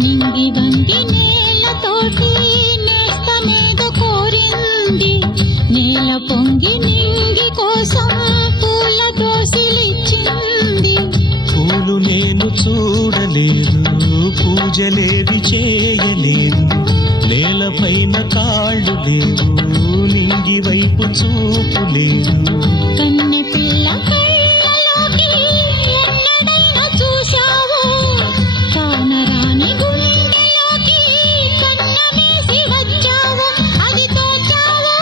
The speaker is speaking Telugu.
నింగి వంగి నేలతోటి నేస్తమేదో కోరింది, నేల పొంగి నింగి కోసం పూల దోసిలిచ్చింది. పూలు నేను చూడలేదు, పూజలేవి చేయలేదు, నేలపైన కాళ్ళు లేవు, నింగి వైపు చూపు లేదు. కన్నె పిల్ల కళ్ళలోకి ఎన్నడైనా చూశావు, కానరాని గుండెలోకి కన్నమేసి వచ్చావు, అది తోచావు.